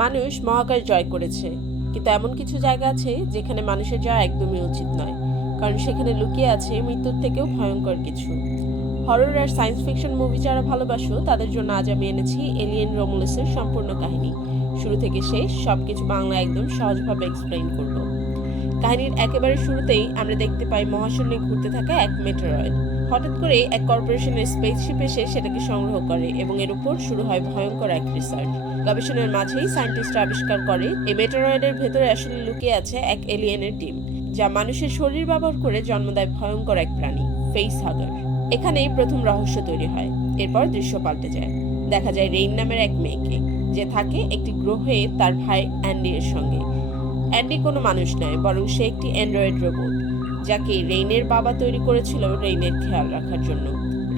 মানুষ মহাকাশ জয় করেছে, কিন্তু এমন কিছু জায়গা আছে যেখানে মানুষের যাওয়া একদমই উচিত নয়, কারণ সেখানে লুকিয়ে আছে মৃত্যুর থেকেও ভয়ঙ্কর কিছু। হরর আর সায়েন্স ফিকশন মুভি যারা ভালোবাসো তাদের জন্য আজ আমি এনেছি এলিয়েন রোমুলাসের সম্পূর্ণ কাহিনী। শুরু থেকে শেষ সবকিছু বাংলা একদম সহজভাবে এক্সপ্লেইন করব। কাহিনীর একেবারে শুরুতেই আমরা দেখতে পাই মহাশূন্যে ঘুরতে থাকা এক মেটেরয়েড। হঠাৎ করে এক কর্পোরেশনের স্পেসশিপ এসে সেটাকে সংগ্রহ করে এবং এর উপর শুরু হয় ভয়ঙ্কর এক রিসার্চ। গবেষণার মাঝেই সায়েন্টিস্টরা আবিষ্কার করে এই মেটেরয়েডের ভেতরে আসলে লুকিয়ে আছে এক এলিয়েনের ডিম, যা মানুষের শরীর ব্যবহার করে জন্ম দেয় ভয়ঙ্কর এক প্রাণী, ফেস হাগার। এখানেই প্রথম রহস্য তৈরি হয়। এরপর দৃশ্য পাল্টে যায়। দেখা যায় রেইন নামের এক মেয়েকে, যে থাকে একটি গ্রহে তার ভাই অ্যান্ডি এর সঙ্গে। অ্যান্ডি কোনো মানুষ নয়, বরং সে একটি অ্যান্ড্রয়েড রোবট, যাকে রেইনের বাবা তৈরি করেছিল রেইনের খেয়াল রাখার জন্য।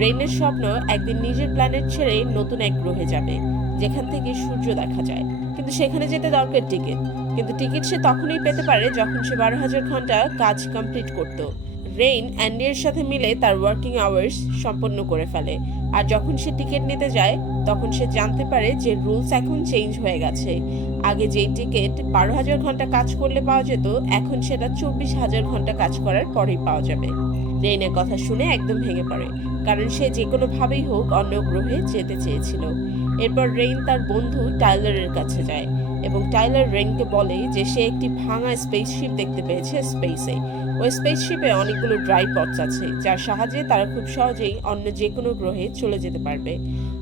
রেইনের স্বপ্ন একদিন নিজের প্ল্যানেট ছেড়ে নতুন এক গ্রহে যাবে, যেখান থেকে সূর্য দেখা যায়। কিন্তু সেখানে যেতে দরকার টিকিট। কিন্তু টিকিট সে তখনই পেতে পারে যখন সে 12,000 ঘন্টা কাজ কমপ্লিট করত। রেইন অ্যান্ডি এর সাথে মিলে তার ওয়ার্কিং আওয়ার্স সম্পন্ন করে ফেলে। আর যখন সে টিকিট নিতে যায়, তখন সে জানতে পারে যে রুলস এখন চেঞ্জ হয়ে গেছে। আগে যেই টিকিট 12,000 ঘন্টা কাজ করলে পাওয়া যেত, এখন সেটা 24,000 ঘন্টা কাজ করার পরেই পাওয়া যাবে। রেইনের কথা শুনে একদম ভেঙে পড়ে, কারণ সে যে কোনো ভাবেই হোক অন্য গ্রহে যেতে চেয়েছিল। এরপর রেইন তার বন্ধু টাইলারের কাছে যায় এবং টাইলার রেইনকে বলে যে সে একটি ভাঙা স্পেসশিপ দেখতে পেয়েছে স্পেসে। ওই স্পেসশিপে অনেকগুলো ড্রাই পডস আছে, যার সাহায্যে তারা খুব সহজেই অন্য যে কোনো গ্রহে চলে যেতে পারবে।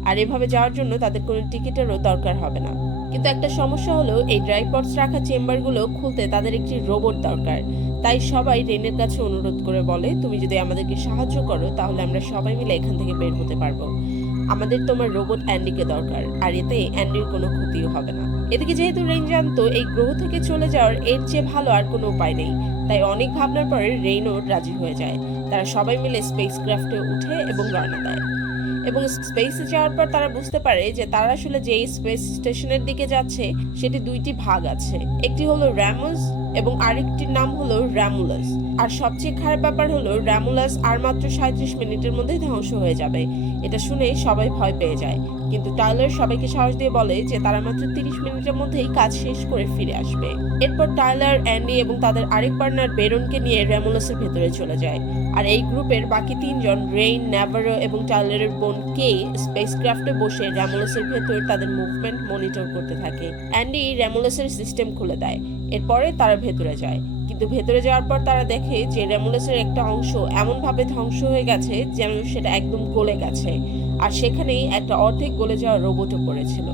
আর এভাবে যাওয়ার জন্য তাদের কোনো টিকিটেরও দরকার হবে না। কিন্তু একটা সমস্যা হলো, এই ড্রাই পডস রাখা চেম্বারগুলো খুলতে তাদের একটি রোবট দরকার। তাই সবাই রেইনের কাছে অনুরোধ করে বলে, তুমি যদি আমাদেরকে সাহায্য করো তাহলে আমরা সবাই মিলে এখান থেকে বের হতে পারবো। আমাদের তোমার রোবট অ্যান্ডিকে দরকার, আর এতে অ্যান্ডির কোনো ক্ষতিও হবে না। এদিকে যেহেতু রেইন জানতো এই গ্রহ থেকে চলে যাওয়ার এর চেয়ে ভালো আর কোনো উপায় নেই, তাই অনেক ভাবনার পরে রেইনও রাজি হয়ে যায়। তারা সবাই মিলে স্পেস ক্রাফটে উঠে এবং রওনা দেয়। এবং স্পেসে যাওয়ার পর তারা বুঝতে পারে যে তারা আসলে যে স্পেস স্টেশনের দিকে যাচ্ছে সেটি দুইটি ভাগ আছে। একটি হলো র্যামোস এবং আরেকটির নাম হলো র্যামুলাস। আর সবচেয়ে খারাপ ব্যাপার হলো র্যামুলাস আর মাত্র 37 মিনিটের মধ্যেই ধ্বংস হয়ে যাবে। এটা শুনে সবাই ভয় পেয়ে যায়, কিন্তু টাইলার সবাইকে সাহস দিয়ে বলে যে তারা মাত্র 30 মিনিটের মধ্যেই কাজ শেষ করে ফিরে আসবে। এরপর টাইলার, অ্যান্ডি এবং তাদের আরেক পার্টনার বেরনকে নিয়ে র্যামুলাসের ভেতরে চলে যায়। আর এই গ্রুপের বাকি 3 জন, রেইন, ন্যাভারো এবং টাইলারের বোন কে, স্পেসক্রাফটে বসে র্যামুলাসের ভেতর তাদের মুভমেন্ট মনিটর করতে থাকে। অ্যান্ডি র্যামুলাসের সিস্টেম খুলে দেয়। এরপরে তারা ভেতরে যায়, কিন্তু ভেতরে যাওয়ার পর তারা দেখে যে র্যামুলাসের একটা অংশ এমনভাবে ধ্বংস হয়ে গেছে যেন সেটা একদম গলে গেছে, আর সেখানেই একটা অর্ধেক গলে যাওয়া রোবটও পড়েছিল।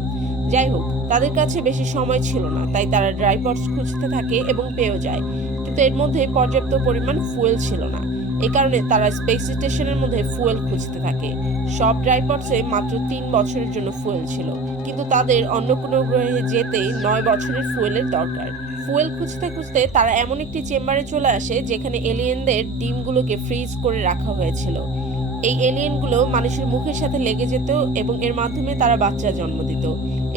যাই হোক, তাদের কাছে বেশি সময় ছিল না, তাই তারা ড্রাই পডস খুঁজতে থাকে এবং পেয়েও যায়। কিন্তু এর মধ্যে পর্যাপ্ত পরিমাণ ফুয়েল ছিল না। এই কারণে তারা স্পেস স্টেশনের মধ্যে ফুয়েল খুঁজতে থাকে। সব ড্রাই পডসে মাত্র 3 বছরের জন্য ফুয়েল ছিল, কিন্তু তাদের অন্য কোনো গ্রহে যেতে 9 বছরের ফুয়েলের দরকার। ফুয়েল খুঁজতে খুঁজতে তারা এমন একটি চেম্বারে চলে আসে যেখানে এলিয়েনদের ডিমগুলোকে ফ্রিজ করে রাখা হয়েছিল। এই এলিয়েনগুলো মানুষের মুখের সাথে লেগে যেত এবং এর মাধ্যমে তারা বাচ্চা জন্ম দিত।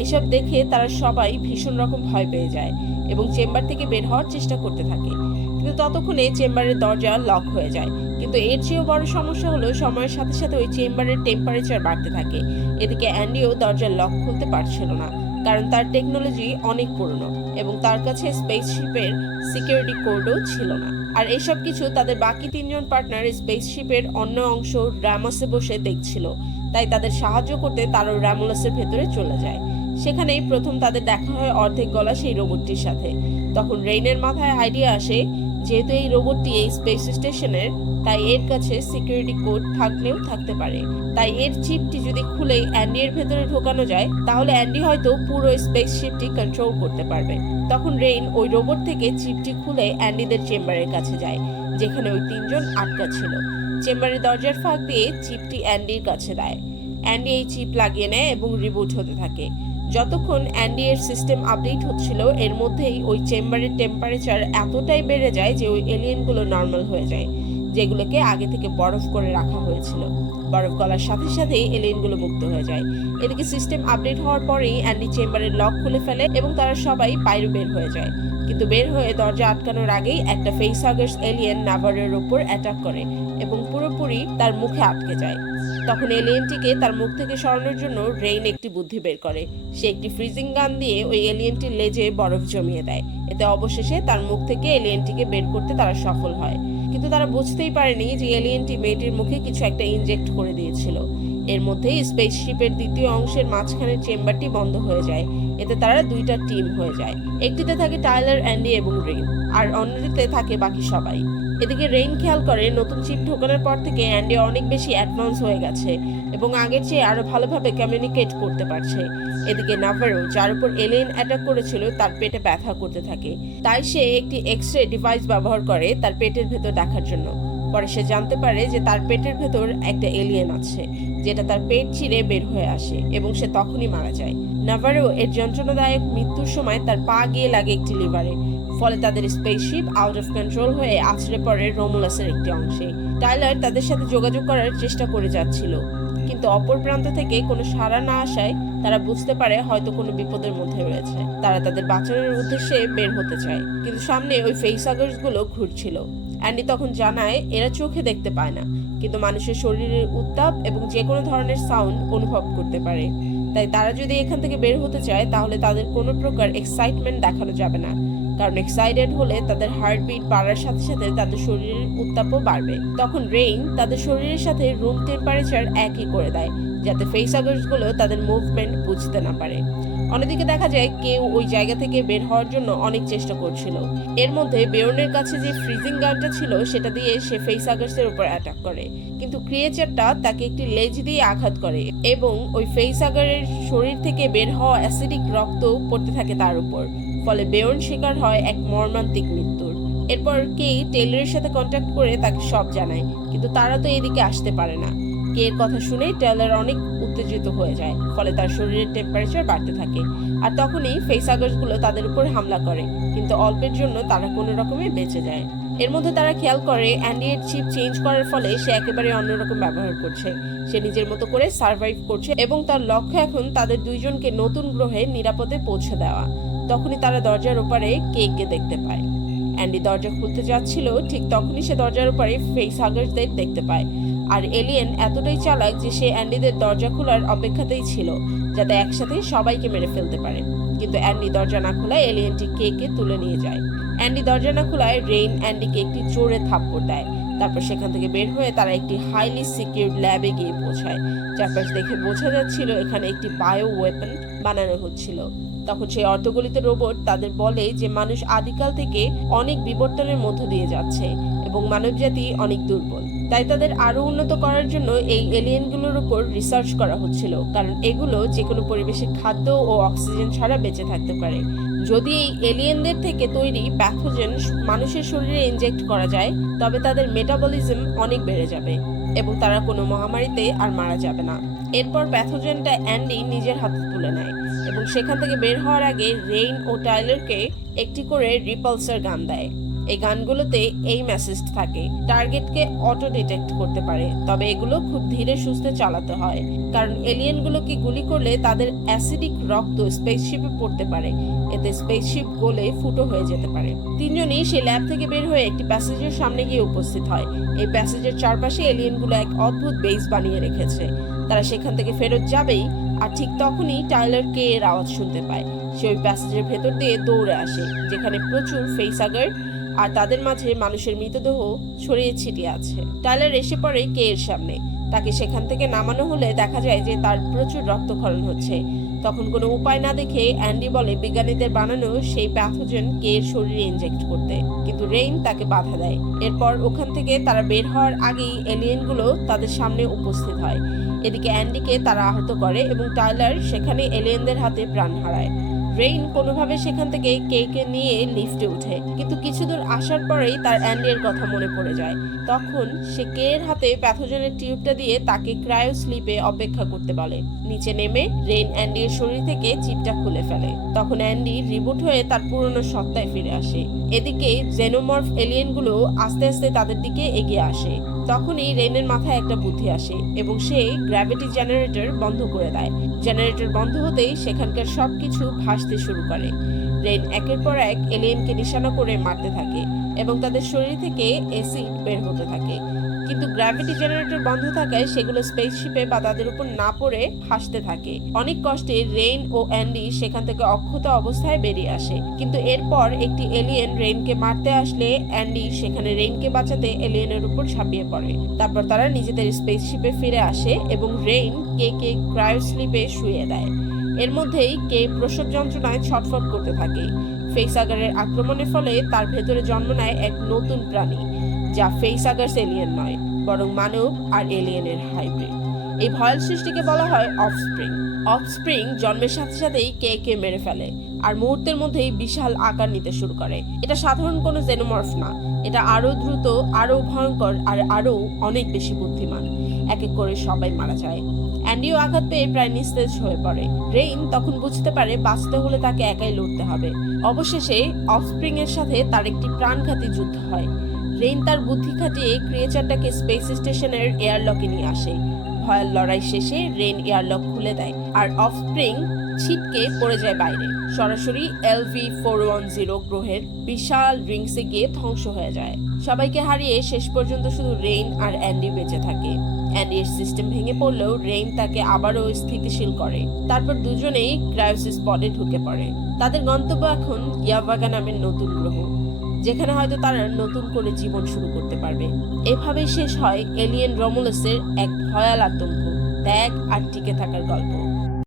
এসব দেখে তারা সবাই ভীষণ রকম ভয় পেয়ে যায় এবং চেম্বার থেকে বের হওয়ার চেষ্টা করতে থাকে। কিন্তু ততক্ষণে চেম্বারের দরজা লক হয়ে যায়। কিন্তু এর চেয়েও বড় সমস্যা হলো, সময়ের সাথে সাথে ওই চেম্বারের টেম্পারেচার বাড়তে থাকে। এদিকে অ্যান্ডিও দরজার লক খুলতে পারছিল না, কারণ তার টেকনোলজি অনেক পুরনো এবং তার কাছে স্পেসশিপের সিকিউরিটি কোডও ছিল না। আর এসব কিছু তাদের বাকি 3 জন পার্টনার স্পেসশিপের অন্য অংশ র্যামোসে বসে দেখছিল। তাই তাদের সাহায্য করতে তারাও র্যামুলাসের ভেতরে চলে যায়। সেখানেই প্রথম তাদের দেখা হয় অর্ধেক গলা সেই রোবটটির সাথে। তখন রেইনের মাথায় আইডিয়া আসে, যেহেতু এই রোবটটি এই স্পেস স্টেশনের, তাই এর কাছে সিকিউরিটি কোড থাকলেও থাকতে পারে। তাই এর চিপটি যদি খুলে অ্যান্ডি এর ভেতরে ঢোকানো যায়, তাহলে অ্যান্ডি হয়তো পুরো স্পেসশিপটি কন্ট্রোল করতে পারবে। তখন রেইন ওই রোবট থেকে চিপটি খুলে অ্যান্ডিদের চেম্বারের কাছে যায়, যেখানে ওই 3 জন আটকা ছিল। চেম্বারের দরজার ফাঁক দিয়ে চিপটি অ্যান্ডির কাছে দেয়। অ্যান্ডি এই চিপ লাগিয়ে নেয় এবং রিবুট হতে থাকে। যতক্ষণ অ্যান্ডি এর সিস্টেম আপডেট হচ্ছিল, এর মধ্যেই ওই চেম্বারের টেম্পারেচার এতটাই বেড়ে যায় যে ওই এলিয়েনগুলো নর্মাল হয়ে যায়, যেগুলোকে আগে থেকে বরফ করে রাখা হয়েছিল। বরফ গলার সাথে সাথেই এলিয়েনগুলো মুক্ত হয়ে যায়। এদিকে সিস্টেম আপডেট হওয়ার পরেই অ্যান্ডি চেম্বারের লক খুলে ফেলে এবং তারা সবাই বাইরে বের হয়ে যায়। কিন্তু বের হয়ে দরজা আটকানোর আগেই একটা ফেসহাগার্স এলিয়েন নাভারের উপর অ্যাটাক করে এবং পুরোপুরি তার মুখে আটকে যায়। তখন এলিয়েনটিকে তার মুখ থেকে সরানোর জন্য রেইন একটি বুদ্ধি বের করে। সে একটি ফ্রিজিং গান দিয়ে ওই এলিয়েনটির লেজে বরফ জমিয়ে দেয়। এতে অবশেষে তার মুখ থেকে এলিয়েনটিকে বের করতে তারা সফল হয়। কিন্তু তারা বুঝতেই পারেনি যে এলিয়েনটি মেয়েটির মুখে কিছু একটা ইনজেক্ট করে দিয়েছিল। এর মধ্যেই স্পেসশিপের দ্বিতীয় অংশের মাঝখানের চেম্বারটি বন্ধ হয়ে যায়। এতে তারা দুইটা টিম হয়ে যায়। একটিতে থাকে টাইলার, অ্যান্ডি এবং রেইন, আর অন্যটিতে থাকে বাকি সবাই। এদিকে রেইন খেয়াল করে নতুন চিপ ঢোকানোর পর থেকে অ্যান্ডি অনেক বেশি অ্যাডভান্স হয়ে গেছে এবং আগের চেয়ে আরো ভালোভাবে কমিউনিকেট করতে পারছে। এদিকে নাভারো, যার উপর এলিয়েন অ্যাটাক করেছিল, তার পেটে ব্যথা করতে থাকে। তাই সে একটি এক্স-রে ডিভাইস ব্যবহার করে তার পেটের ভেতর দেখার জন্য। পরে সে জানতে পারে যে তার পেটের ভেতর একটা এলিয়েন আছে, যেটা তার পেট চিরে বের হয়ে আসে এবং সে তখনই মারা যায়। নাভারো এর যন্ত্রণাদায়ক মৃত্যুর সময় তার পা গিয়ে লাগে একটি লিভারে। ফলে তাদের স্পেসশিপ আউট অফ কন্ট্রোল হয়ে আছড়ে পড়ে রোমুলাসের একটি অংশে। টাইলার তাদের সাথে যোগাযোগ করার চেষ্টা করে যাচ্ছিল, কিন্তু অপর প্রান্ত থেকে কোনো সাড়া না আসায় তারা বুঝতে পারে হয়তো কোনো বিপদের মধ্যে রয়েছে। তারা তাদের বাঁচানোর উদ্দেশ্যে বের হতে চায়, কিন্তু সামনে ওই ফেসহাগার্স গুলো ঘুরছিল। অ্যান্ডি তখন জানায় এরা চোখে দেখতে পায় না, কিন্তু মানুষের শরীরের উত্তাপ এবং যে কোনো ধরনের সাউন্ড অনুভব করতে পারে। তাই তারা যদি এখান থেকে বের হতে চায় তাহলে তাদের কোনো প্রকার এক্সাইটমেন্ট দেখানো যাবে না, কারণ এক্সাইটেড হলে তাদের হার্টবিট বাড়ার সাথে সাথে তাদের শরীরের উত্তাপও বাড়বে। তখন রেইন তাদের শরীরের সাথে রুম টেম্পারেচার একই করে দেয়, যাতে ফেসহাগার্স গুলো তাদের মুভমেন্ট বুঝতে না পারে। অন্যদিকে দেখা যায় কেউ ওই জায়গা থেকে বের হওয়ার জন্য অনেক চেষ্টা করছিল। এর মধ্যে বেয়নের কাছে যে ফ্রিজিং গানটা ছিল সেটা দিয়ে সে ফেসহাগার্সের উপর অ্যাটাক করে, কিন্তু ক্রিয়েচারটা তাকে একটি লেজ দিয়ে আঘাত করে এবং ওই ফেসহাগারের শরীর থেকে বের হওয়া অ্যাসিডিক রক্ত পড়তে থাকে তার উপর। ফলে বেয়র্ন শিকার হয় এক মর্মান্তিক মৃত্যুর। এরপর কেই টেইলরের সাথে কন্ট্যাক্ট করে তাকে সব জানায়, কিন্তু তারা তো এদিকে আসতে পারে না। কের কথা শুনে টেইলর অনেক উত্তেজিত হয়ে যায়, ফলে তার শরীরের টেম্পারেচার বাড়তে থাকে। আর তখনই ফেসহাগার্স গুলো তাদের উপর হামলা করে, কিন্তু অল্পের জন্য তারা কোনো রকমে বেঁচে যায়। এর মধ্যে তারা খেয়াল করে অ্যান্ডি এর চিপ চেঞ্জ করার ফলে সে একেবারে অন্যরকম ব্যবহার করছে। সে নিজের মতো করে সার্ভাইভ করছে এবং তার লক্ষ্য এখন তাদের দুইজনকে নতুন গ্রহে নিরাপদে পৌঁছে দেওয়া। তখনই তারা দরজার ওপারে কেককে দেখতে পায়। অ্যান্ডি দরজা খুলতে যাচ্ছিল, ঠিক তখনই সে দরজার ওপারে ফেসহাগার্সদের দেখতে পায়। আর এলিয়েন এতটাই চালাক যে সে অ্যান্ডিদের দরজা খোলার অপেক্ষাতেই ছিল, যাতে একসাথে সবাইকে মেরে ফেলতে পারে। কিন্তু অ্যান্ডি দরজা না খোলায় এলিয়েনটি কেকে তুলে নিয়ে যায়। অ্যান্ডি দরজা না খোলায় রেইন অ্যান্ডিকে একটি জোরে থাপ্পড় দেয়। তারপর সেখান থেকে বের হয়ে তারা একটি হাইলি সিকিউরড ল্যাবে গিয়ে পৌঁছায়। চারপাশ দেখে বোঝা যাচ্ছিল এখানে একটি বায়ো ওয়েপন বানানো হচ্ছিল। তখন সেই অর্ধগলিত রোবট তাদের বলে যে মানুষ আদিকাল থেকে অনেক বিবর্তনের মধ্য দিয়ে যাচ্ছে এবং মানবজাতি অনেক দুর্বল। তাই তাদের আরো উন্নত করার জন্য এই এলিয়েনগুলোর উপর রিসার্চ করা হচ্ছিল, কারণ এগুলো যে কোনো পরিবেশে খাদ্য ও অক্সিজেন ছাড়া বেঁচে থাকতে পারে। যদি এই এলিয়েনদের থেকে তৈরি প্যাথোজেন মানুষের শরীরে ইনজেক্ট করা যায়, তবে তাদের মেটাবলিজম অনেক বেড়ে যাবে এবং তারা কোনো মহামারীতে আর মারা যাবে না। এরপর প্যাথোজেনটা অ্যান্ডি নিজের হাতে তুলে নেয় এবং সেখান থেকে বের হওয়ার আগে রেইন ও টাইলারকে একটি করে রিপালসার গান দেয়। এই গানগুলোতে এই মেসেজ থাকে, টার্গেটকে অটো ডিটেক্ট করতে পারে, তবে এগুলো খুব ধীরে সুস্থে চালাতে হয়, কারণ এলিয়েনগুলোকে গুলি করলে তাদের অ্যাসিডিক রক্ত স্পেসশিপে পড়তে পারে। এতে স্পেসশিপ গলে ফুটো হয়ে যেতে পারে। তিনজনই সেই ল্যাব থেকে বের হয়ে একটি প্যাসেজের সামনে গিয়ে উপস্থিত হয়। এই প্যাসেজের চারপাশে এলিয়েনগুলো এক অদ্ভুত বেস বানিয়ে রেখেছে। তারা সেখান থেকে ফেরত যাবেই, আর ঠিক তখনই টাইলার কে এর আওয়াজ শুনতে পায়। সে ওই প্যাসেজের ভেতর দিয়ে দৌড়ে আসে, যেখানে প্রচুর ফেসহাগার আর তাদের মাঝে মানুষের মৃতদেহ ছড়িয়ে ছিটিয়ে আছে। টাইলার এসে পড়ে কে এর সামনে। তাকে সেখান থেকে নামানো হলে দেখা যায় যে তার প্রচুর রক্তক্ষরণ হচ্ছে। তখন কোনো উপায় না দেখে অ্যান্ডি বলে বিজ্ঞানীদের বানানো সেই প্যাথোজেন কে এর শরীরে ইনজেক্ট করতে, কিন্তু রেইন তাকে বাধা দেয়। এরপর ওখান থেকে তারা বের হওয়ার আগেই এলিয়েনগুলো তাদের সামনে উপস্থিত হয়। এদিকে অ্যান্ডিকে তারা আহত করে এবং টাইলার সেখানে এলিয়েনদের হাতে প্রাণ হারায়। রেইন কোনোভাবে সেখান থেকে কেকে নিয়ে লিফটে উঠে, কিন্তু কিছু দূর আসার পরেই তার অ্যান্ডির কথা মনে পড়ে যায়। তখন সে কে এর হাতে প্যাথোজেনের টিউবটা দিয়ে তাকে ক্রায়ো স্লিপে অপেক্ষা করতে বলে। নিচে নেমে রেইন অ্যান্ডির শরীর থেকে চিপটা খুলে ফেলে। তখন অ্যান্ডি রিবুট হয়ে তার পুরনো সত্তায় ফিরে আসে। এদিকে জেনোমর্ফ এলিয়েনগুলো আস্তে আস্তে তাদের দিকে এগিয়ে আসে। তখনই রেইনের মাথায় একটা বুদ্ধি আসে এবং সে গ্র্যাভিটি জেনারেটর বন্ধ করে দেয়। জেনারেটর বন্ধ হতেই সেখানকার সবকিছু ভাসতে শুরু করে। রেইন একের পর এক এলিয়েনকে নিশানা করে মারতে থাকে এবং তাদের শরীর থেকে অ্যাসিড বের হতে থাকে। কিন্তু গ্র্যাভিটি জেনারেটর বন্ধ থাকায় সেগুলো স্পেসশিপে বা তাদের উপর না পড়ে ভাসতে থাকে। অনেক কষ্টে রেইন ও অ্যান্ডি সেখান থেকে অক্ষত অবস্থায় বেরিয়ে আসে, কিন্তু এরপর একটি এলিয়েন রেইনকে মারতে আসলে অ্যান্ডি সেখানে রেইনকে বাঁচাতে এলিয়েনের উপর ঝাঁপিয়ে পড়ে। তারপর তারা নিজেদের স্পেসশিপে ফিরে আসে এবং রেইন কে ক্রায়োস্লিপে শুয়ে দেয়। এর মধ্যেই কে প্রসব যন্ত্রণায় ছটফট করতে থাকে। ফেইসাগারের আক্রমণের ফলে তার ভেতরে জন্ম নেয় এক নতুন প্রাণী, যা ফেইসাগার্স এলিয়েন নয়, বরং মানব আর এলিয়েনের হাইব্রিড। এই ভয়াল সৃষ্টিকে বলা হয় অফস্প্রিং। অফস্প্রিং জন্মের সাথে সাথেই কে মেরে ফেলে আর মুহূর্তের মধ্যেই বিশাল আকার নিতে শুরু করে। এটা সাধারণ কোনো জেনোমর্ফ না, এটা আরো দ্রুত, আরো ভয়ঙ্কর আর আরো অনেক বেশি বুদ্ধিমান। এক এক করে সবাই মারা যায়। অ্যান্ডিও আঘাত পেয়ে প্রায় নিস্তেজ হয়ে পড়ে। রেইন তখন বুঝতে পারে বাঁচতে হলে তাকে একাই লড়তে হবে। অবশেষে অফস্প্রিং এর সাথে তার একটি প্রাণঘাতী যুদ্ধ হয়। রেইন তার বুদ্ধি খাটিয়ে ক্রিয়েচারটাকে স্পেস স্টেশনের এয়ারলকে নিয়ে আসে। ভয়াল লড়াই শেষে রেইন এয়ারলক খুলে দেয় আর অফস্প্রিং ছিটকে পড়ে যায় বাইরে, সরাসরি LV-410 গ্রহের বিশাল রিংসে গিয়ে ধ্বংস হয়ে যায়। সবাইকে হারিয়ে শেষ পর্যন্ত শুধু রেইন আর অ্যান্ডি বেঁচে থাকে। অ্যান্ডির সিস্টেম ভেঙে পড়লেও রেইন তাকে আবারও স্থিতিশীল করে। তারপর দুজনেই ক্রায়োসিস পডে ঢুকে পড়ে। তাদের গন্তব্য এখন ইয়াভাগা নামের নতুন গ্রহ, যেখানে হয়তো তারা নতুন করে জীবন শুরু করতে পারবে। এভাবেই শেষ হয় এলিয়েন রোমুলাসের এক ভয়াল আতঙ্ক, ত্যাগ আর টিকে থাকার গল্প।